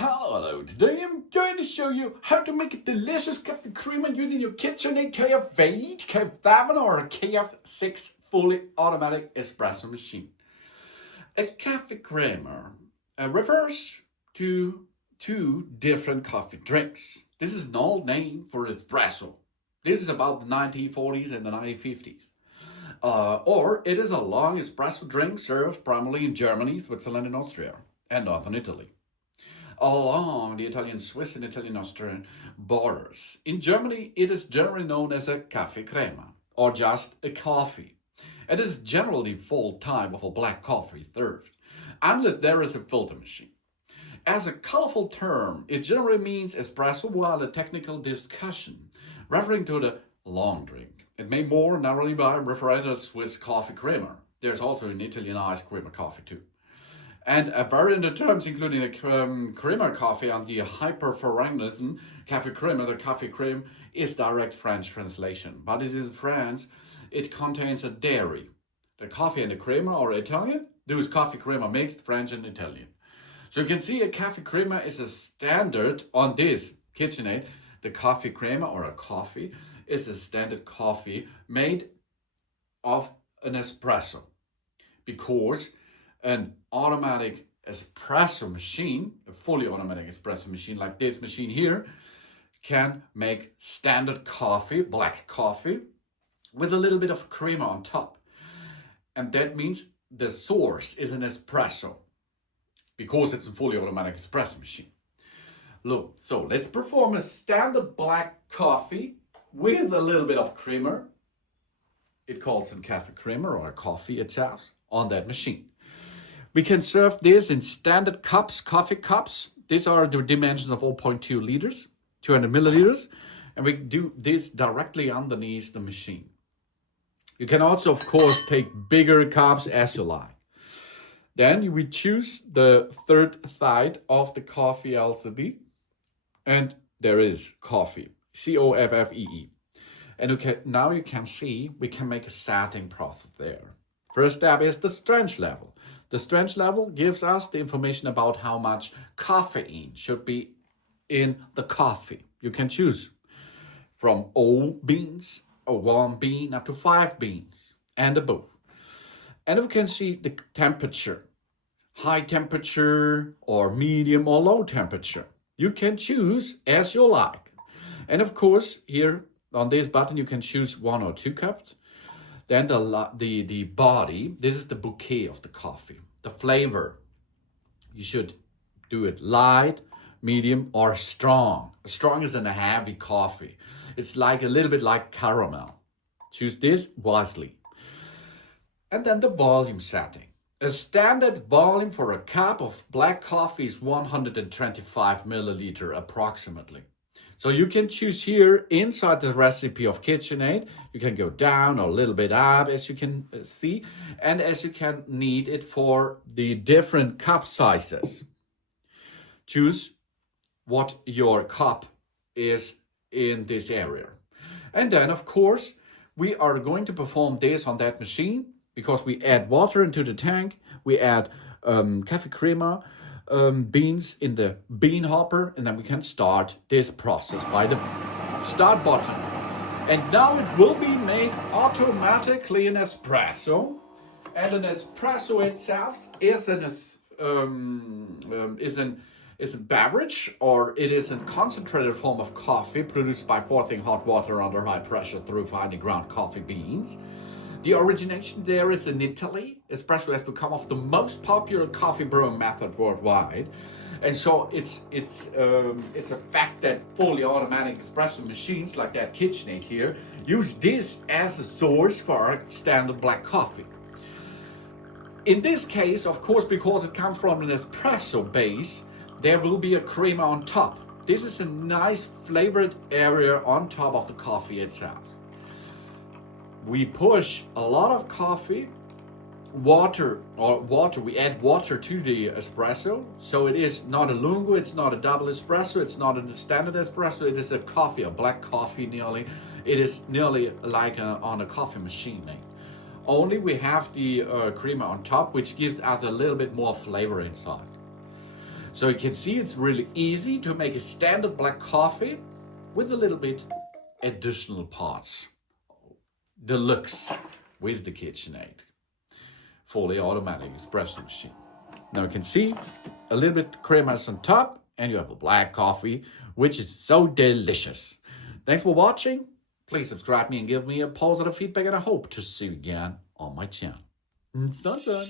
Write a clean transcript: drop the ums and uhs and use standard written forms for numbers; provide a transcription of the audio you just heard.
Hello. Today I'm going to show you how to make a delicious coffee crema using your KitchenAid KF8, KF7 or a KF6 fully automatic espresso machine. A coffee crema refers to two different coffee drinks. This is an old name for espresso. This is about the 1940s and the 1950s. Or it is a long espresso drink served primarily in Germany, Switzerland, and Austria, and northern Italy, along the Italian, Swiss, and Italian-Austrian borders. In Germany, it is generally known as a caffè crema, or just a coffee. It is generally full type of a black coffee served, unless there is a filter machine. As a colorful term, it generally means espresso, while a technical discussion referring to the long drink. It may more narrowly be referred to as Swiss coffee crema. There's also an Italian iced crema coffee too. And a variant of terms including a crema coffee and the hyperforeignism café crème. The café crème is direct French translation, but it is in France. It contains a dairy. The coffee and the crema are Italian. Those coffee crema mixed French and Italian. So you can see a café crema is a standard on this KitchenAid. The coffee crema or a coffee is a standard coffee made of an espresso, because an automatic espresso machine, a fully automatic espresso machine like this machine here, can make standard coffee, black coffee, with a little bit of crema on top. And that means the source is an espresso, because it's a fully automatic espresso machine. Look, so let's perform a standard black coffee with a little bit of creamer. It calls it cafe creamer or a coffee itself on that machine. We can serve this in standard cups, coffee cups. These are the dimensions of 0.2 liters, 200 milliliters. And we do this directly underneath the machine. You can also, of course, take bigger cups as you like. Then we choose the third side of the coffee LCD. And there is coffee, COFFEE. And now you can see we can make a setting process there. First step is the strength level. The strength level gives us the information about how much caffeine should be in the coffee. You can choose from 0 beans or 1 bean up to 5 beans and above. And we can see the temperature, high temperature or medium or low temperature. You can choose as you like. And of course, here on this button, you can choose 1 or 2 cups. Then the body, this is the bouquet of the coffee. The flavor, you should do it light, medium, or strong. Strong is in a heavy coffee. It's like a little bit like caramel. Choose this wisely. And then the volume setting. A standard volume for a cup of black coffee is 125 milliliter approximately. So you can choose here inside the recipe of KitchenAid. You can go down or a little bit up, as you can see, and as you can need it for the different cup sizes. Choose what your cup is in this area. And then, of course, we are going to perform this on that machine because we add water into the tank. We add cafe crema, beans in the bean hopper, and then we can start this process by the start button. And now it will be made automatically in espresso, and an espresso itself is a beverage, or it is a concentrated form of coffee produced by forcing hot water under high pressure through finely ground coffee beans. The origination there is in Italy. Espresso has become one of the most popular coffee brewing method worldwide. And so it's a fact that fully automatic espresso machines like that KitchenAid here use this as a source for our standard black coffee. In this case, of course, because it comes from an espresso base, there will be a crema on top. This is a nice flavored area on top of the coffee itself. We push a lot of coffee, water, we add water to the espresso. So it is not a lungo, it's not a double espresso, it's not a standard espresso, it is a coffee, a black coffee nearly. It is nearly like on a coffee machine. Only we have the crema on top, which gives us a little bit more flavor inside. So you can see it's really easy to make a standard black coffee with a little bit additional parts. Deluxe with the KitchenAid. Fully automatic espresso machine. Now you can see a little bit crema on top and you have a black coffee, which is so delicious. Thanks for watching. Please subscribe me and give me a positive feedback, and I hope to see you again on my channel. Done.